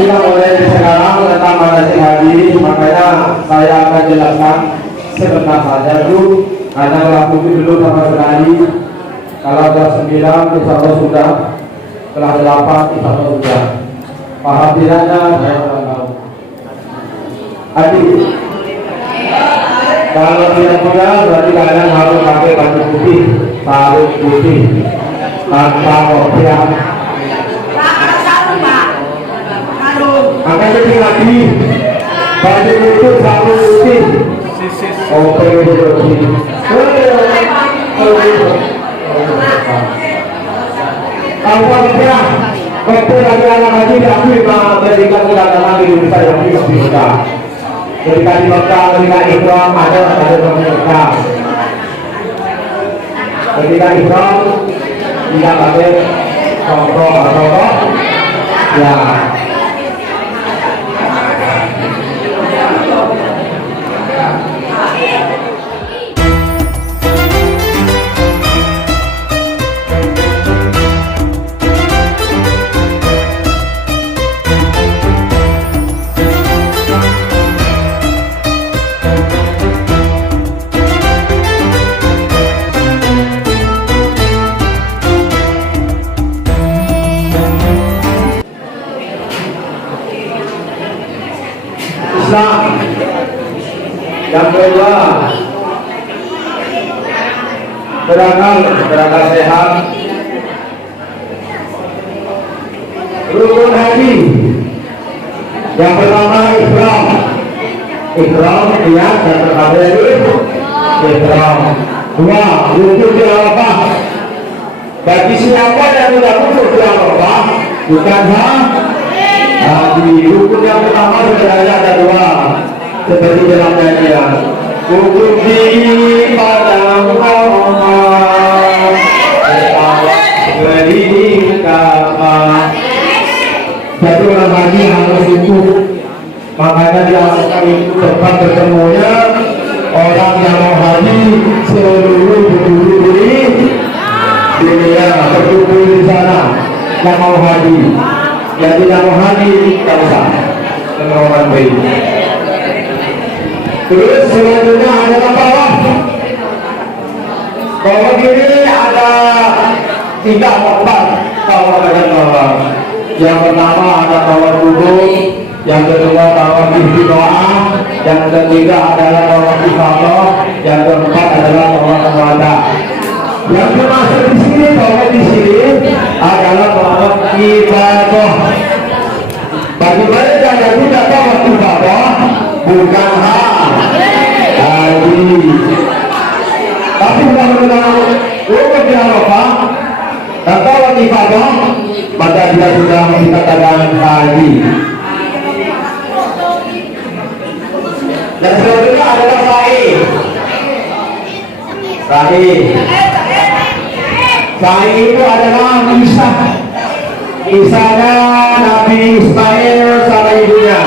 kita mulai sekarang tentang manasik haji, makanya saya akan jelaskan sebentar saja dulu, karena waktu dulu sama sekali. Kalau ada 9 insya Allah sudah, setelah 8 insya Allah sudah. Paham tidaknya saya akan tahu. Adik, kalau tidak punya berarti kalian harus pakai baju putih, sarung putih, tanpa kopiah. Akan jadi lagi baju putih, sarung putih, kopiah putih. Kalau kopiah, kopiah lagi anak haji diakui memberikan kedatangan di Indonesia yang tidak bisa. Ketika di Mekah, ketika Ihram ada Mekah. Ketika Ihram tidak pakai contoh ya. Yang kedua, berangkat sehat. Rukun haji. Yang pertama ihram. Ihram dia dan terkabul ihram. 2, wukuf di Arafah. Bagi siapa yang tidak wukuf di Arafah, bukan haji. Rukun yang pertama sebenarnya ada 2. Seperti dalam nyanyian wukuf di padang Arafah beri kapal. Jadi orang haji harus wukuf, makanya dilakukan itu tempat bertemunya orang yang mau haji seluruh penduduk di dunia berkumpul di sana yang mau haji. Yang tidak mau haji tidak usah dengan baik. Terus selanjutnya adalah bawah. Bawah ini ada 3 tempat bawah dengan bawah. Yang pertama ada bawah tubuh, yang kedua bawah istiqoah, yang ketiga adalah bawah ifadah, yang keempat adalah bawah tawadah. Yang termasuk di sini bawah di sini adalah bawah ibadah. Bagi mereka yang tidak bawah ibadah bukan haji, tapi sudah mengenal wukuf di Arafah atau ibadah, maka dia sudah dikatakan haji. Dan selanjutnya adalah sa'i. Sa'i itu adalah kisahnya Nabi Ismail sama ibunya.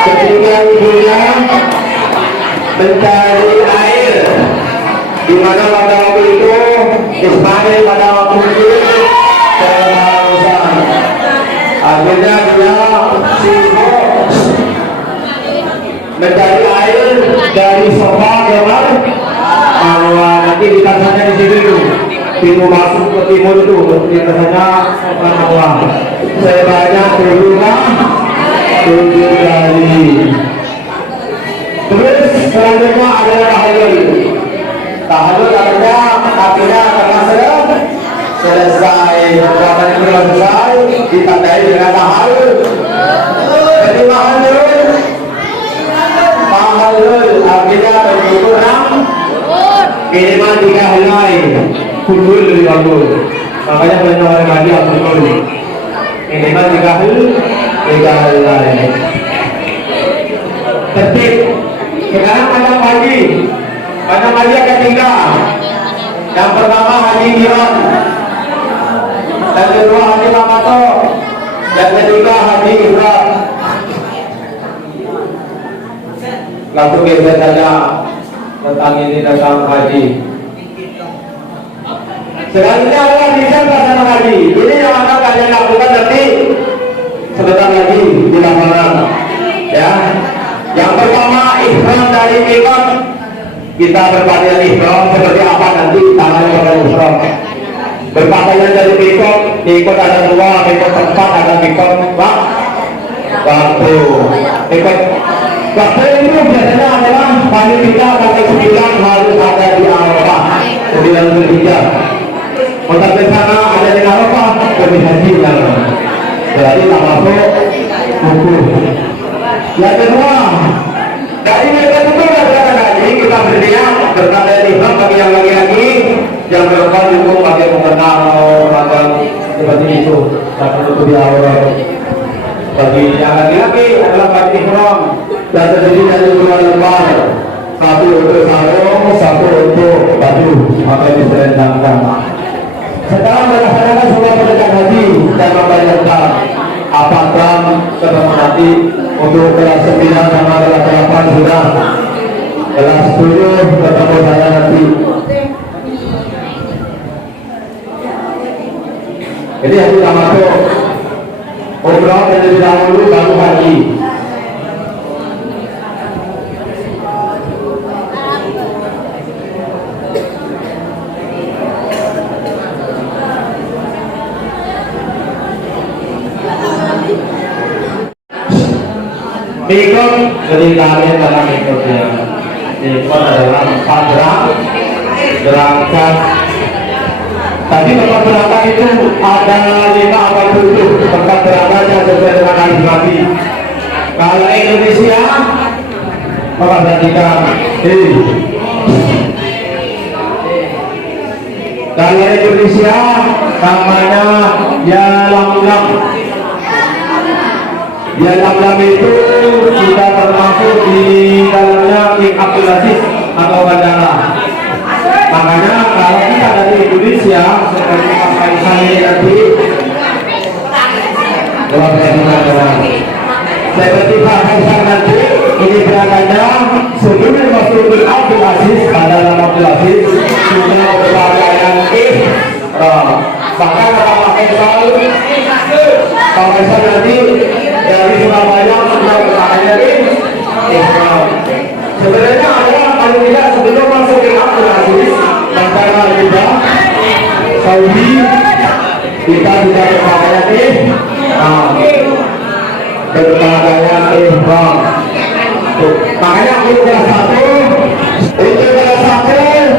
Ketika ibunya mencari air, di mana pada waktu itu Ismail pada waktu itu kehausan. Akhirnya dia sibuk mencari air dari Safa ke Marwah. Nanti dikasihnya di sini tuh, pintu masuk ke timur itu, dikasihnya Safa Marwah. Sebanyak 7 kali. Terus selanjutnya adalah tahallul. Tahallul artinya karena selesai perbuatan itu selesai ditandai dengan tahallul. Jadi tahallul artinya bersyukur minimal 3 helai kumpul dari waktu. Makanya banyak orang haji yang kumpul minimal 3 helai. Tertib. Sekarang ada haji akan tinggal. Yang pertama haji qiran, yang kedua haji tamato, yang ketiga haji ifrad. Langsung kita saja tentang ini tentang haji. Selanjutnya Allah bisa pelaksanaan haji. Ini yang akan kalian lakukan nanti sebentar lagi di lapangan. Ya. Yang pertama ihram dari mikot. Kita berpakaian ihram seperti apa nanti tangannya pada ihram. Berpakaian dari mikot ada dua, mikot tempat ada mikot waktu. Waktu itu biasanya adalah paling tidak sampai 9 harus ada di Arafah 9 Zulhijjah. Kota sana ada di Arafah lebih haji jadi tak masuk hukum. Yang kedua dari mereka itu berkata haji kita berniat berkata ihram bagi yang laki-laki, yang perempuan itu pakai mukena atau ragam seperti itu tak menutupi aurat. Bagi yang laki-laki adalah pakai ihram dan terdiri dari 2 lembar, satu untuk sarung, satu untuk baju, maka diserendangkan. Setelah melaksanakan semua perjalanan haji dan membayarkan apakah ketemu nanti untuk kelas 9 sama kelas 8 sudah, kelas 10 ketemu saya nanti. Jadi yang kita masuk umrah terlebih dahulu baru haji. Mikot jadi kalian dalam mikotnya. Mikot adalah 4 berangkat. Tadi tempat berangkat itu ada 5 atau 7 tempat berangkat yang sesuai dengan hadis Nabi. Kalau Indonesia, maka perhatikan. Kalau Indonesia namanya Yalamlam. Yalamlam itu kita termasuk di dalamnya King Abdul Aziz atau bandara. Makanya kalau kita dari Indonesia seperti Pak Faisal ini tadi, seperti Pak Faisal nanti ini berangkatnya sebelum masuk King Abdul Aziz, bandara Abdul Aziz sudah berpakaian bahkan Pak Faisal nanti dari Surabaya sudah berpakaian sebenarnya adalah paling tidak sebelum masuk ke Abdul Aziz bandara kita Saudi kita sudah berpakaian berpakaian ihram. Makanya untuk kelas 1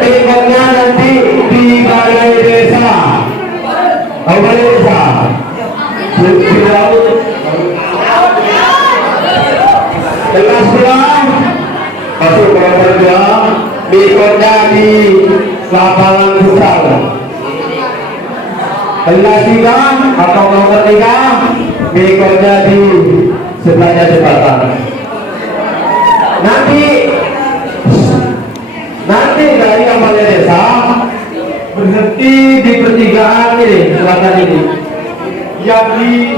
berikutnya nanti di balai desa. Balai desa kelas 2 masuk kelompok 2 berikutnya di lapangan futsal. Kelas 3 atau kelompok 3 berikutnya di sebelahnya jembatan. Nanti dari balai desa berhenti di pertigaan ini selatan ini. Yang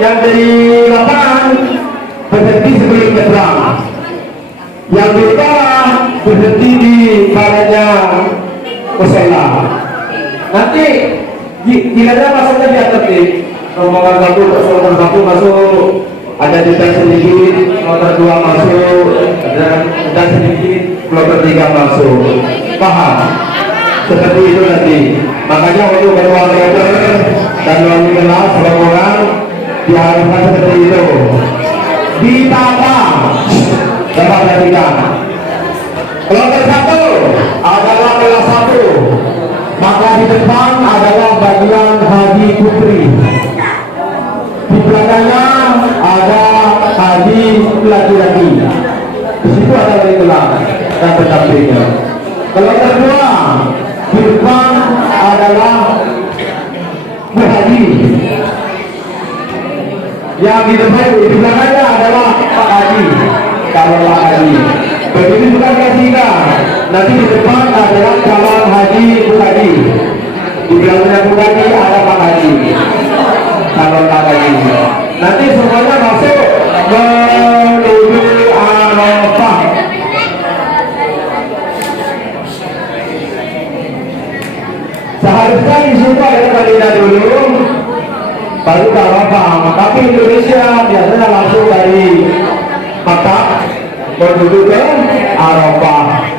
dari lapangan berhenti sebelum nyebrang. Yang di bawah berhenti di balainya musela. Nanti jika masuknya di atas nih, rombongan satu masuk, ada detail sedikit, kloter 2 masuk, ada detail sedikit, kloter 3 masuk. Paham? Seperti itu nanti. Makanya untuk beruang meter dan wali kelas rombongan diharapkan seperti itu. Ditata dapat perhatikan. Kloter 1 adalah kelas 1, maka di depan adalah bagian haji putri. Di belakangnya ada haji laki-laki. Di situ ada wali kelas dan pendampingnya. Kloter 2 di depan adalah muhaji. Yang di depan di belakangnya adalah Pak Haji. Kalau Pak Haji, begitu juga kelas 3. Nanti di depan adalah calon haji Haji. Di belakangnya Haji ada Pak Haji. Calon Pak Haji. Nanti semuanya masuk menuju Arafah. Seharusnya di situ ada Madinah dulu, baru ke Arafah. Tapi Indonesia biasanya langsung dari Makkah menuju ke Arafah.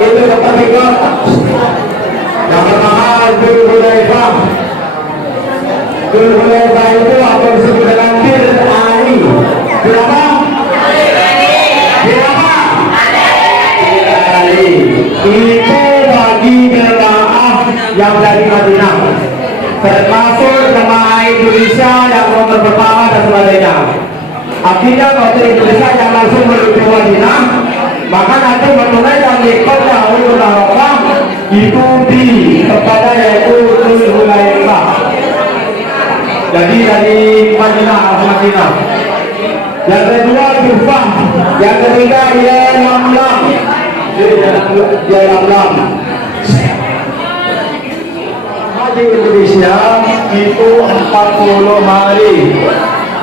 Itu tempat tinggal. Yang pertama Dzul Hulaifah. Dzul Hulaifah itu apa disebut dengan Bir Ali? Berapa? Berapa? Ali. Itu bagi jemaah yang dari Madinah, termasuk jemaah Indonesia yang nomor pertama dan sebagainya. Artinya kalau dari Indonesia yang langsung menuju Madinah, maka nanti menunaikan nikahnya untuk Arafah itu di tempatnya yaitu Dzul Hulaifah. Jadi dari Madinah ke Madinah. Yang kedua Jufah, yang ketiga Yalamlam. Yalamlam. Di Indonesia itu 40 hari.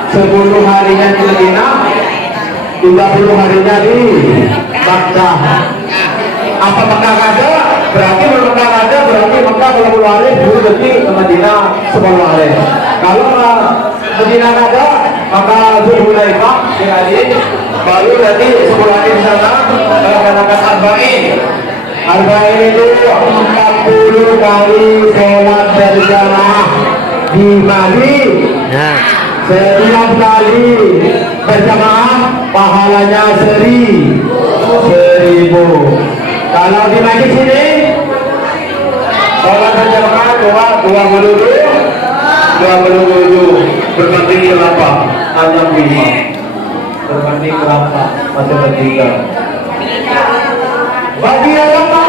10 harinya di Madinah, 30 harinya di Makkah. Apa Makkah ada? Berarti Makkah ada, berarti Makkah 20 hari, dulu nanti ke Madinah 10 hari. Kalau Madinah ada, maka Dzul Hulaifah baru nanti 10 hari di sana melaksanakan arba'in. Arba'in itu 40 kali sholat berjamaah di Madinah. Setiap kali berjamaah pahalanya 1000. Kalau di majlis sini sholat berjamaah 27 berbanding berapa? Hanya 5. Berbanding berapa? Masih bertiga. Bagi apa?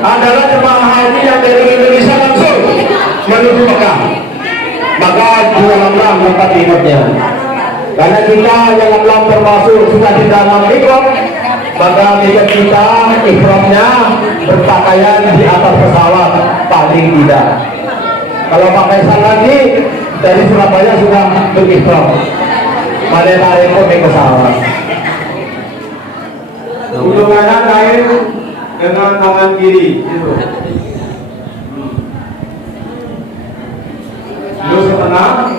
Adalah jemaah haji yang dari Indonesia langsung menuju Mekah. Maka Yalamlam tempat ingatnya. Karena kita Yalamlam termasuk sudah di dalam mikot, maka mikot kita ihramnya berpakaian di atas pesawat paling tidak. Kalau pakai lagi dari Surabaya sudah berihram. Mana tarik pun ke pesawat. Ujung kanan kain dengan tangan kiri. Itu. Terus ke tengah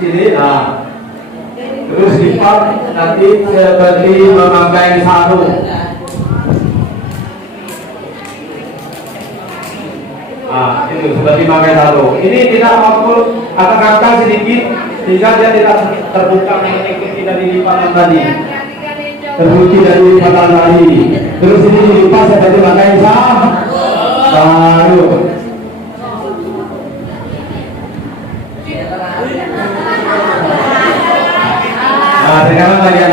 sini, nah terus lipat nanti seperti memakai sarung. Nah itu seperti memakai sarung. Ini tidak waktu akan angkat sedikit sehingga dia tidak terbuka mengikuti dari lipatan tadi. Terkunci dari lipatan tadi. Terus ini dilipat seperti memakai sarung. Nah, sekarang bagian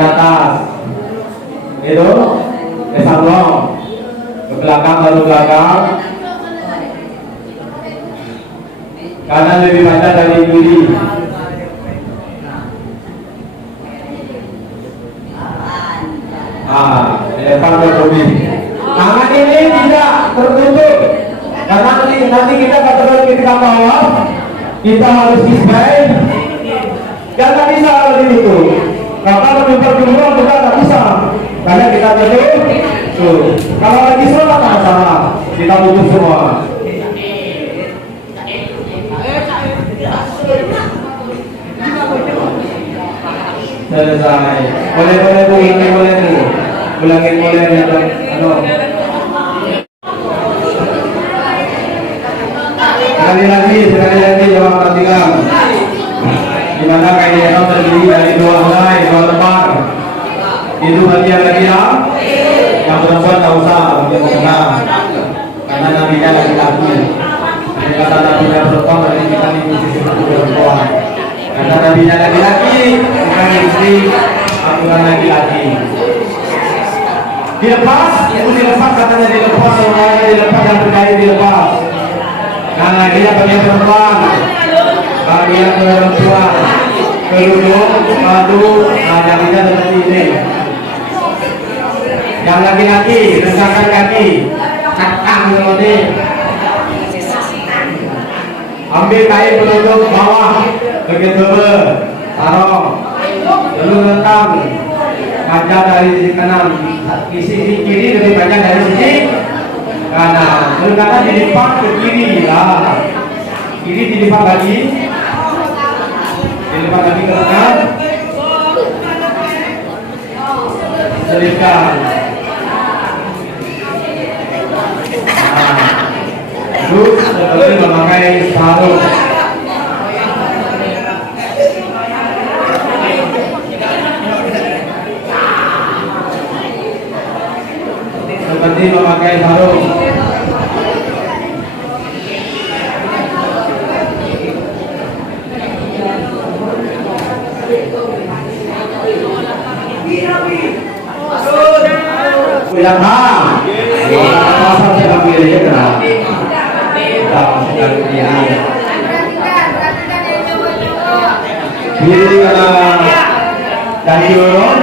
atas, itu kesarung, ke belakang baru belakang, kanan lebih panjang dari kiri. Depan berbumi. Tangan ini tidak tertutup, karena nanti kita katakan ketika bawah, kita harus isbai. Dan tak bisa kalau itu. Kalau menimpa jumlah kita tak bisa. Karena kita tutup. Kalau lagi sholat tak masalah. Kita tutup semua. Selesai. Boleh ulangin sekali lagi jawab perhatikan. Di mana kain ihram terdiri dari 2 helai, 2 lembar. Itu bagian laki-laki, yang perempuan tak usah, bagian tengah. Karena nabinya laki-laki. Jadi kata nabinya perempuan berarti kita diikuti seperti perempuan. Karena nabinya laki-laki, kita diikuti aturan laki-laki. Dilepas, itu dilepas katanya dilepas, semuanya dilepas dan berkait dilepas. Karena dia bagian perempuan. Bagian perempuan kerudung, padu, jadinya seperti ini. Yang laki-laki rendahkan kaki, kacang seperti. Ambil kain penutup bawah begitu taruh, lalu rentang panjang dari sisi kanan, sisi kiri lebih panjang dari sisi kanan. Letakkan dilipat ke kiri lah, kiri dilipat lagi ke kanan, selipkan. Duduk seperti memakai sarung. Seperti memakai sarung. Yang pasal saya ambil aja kan. Kiri kanan dan dorong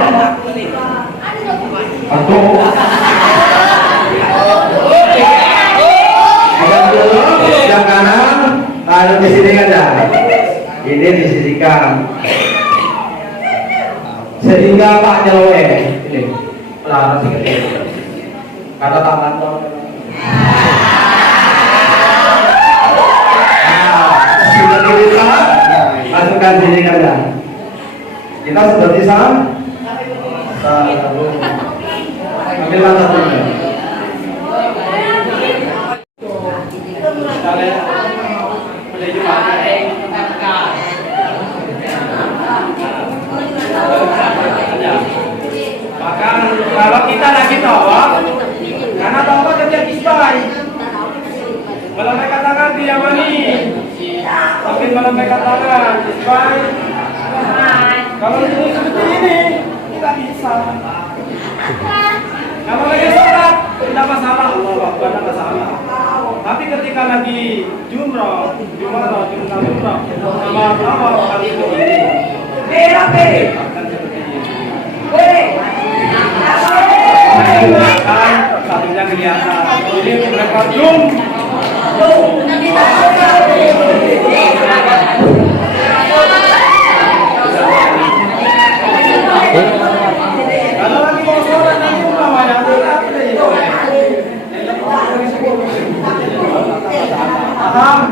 atau yang kanan lalu di sini aja, ini disisikan sehingga Pak Jelowe ini pelan sedikit kata tangan dong. Masukkan sini aja. Kita seperti sama. Ambil satunya. Bahkan kalau kita lagi tawaf, karena tawaf kerja isbai. Melambaikan tangan dia mani. Makin melambaikan tangan, isbai. Kalau ini seperti ini, tidak bisa. Kalau lagi sholat, tidak masalah. Allah tidak masalah. Tapi ketika lagi jumrah, sama kali ini. Akan seperti ini. Satunya kelihatan. Ini mereka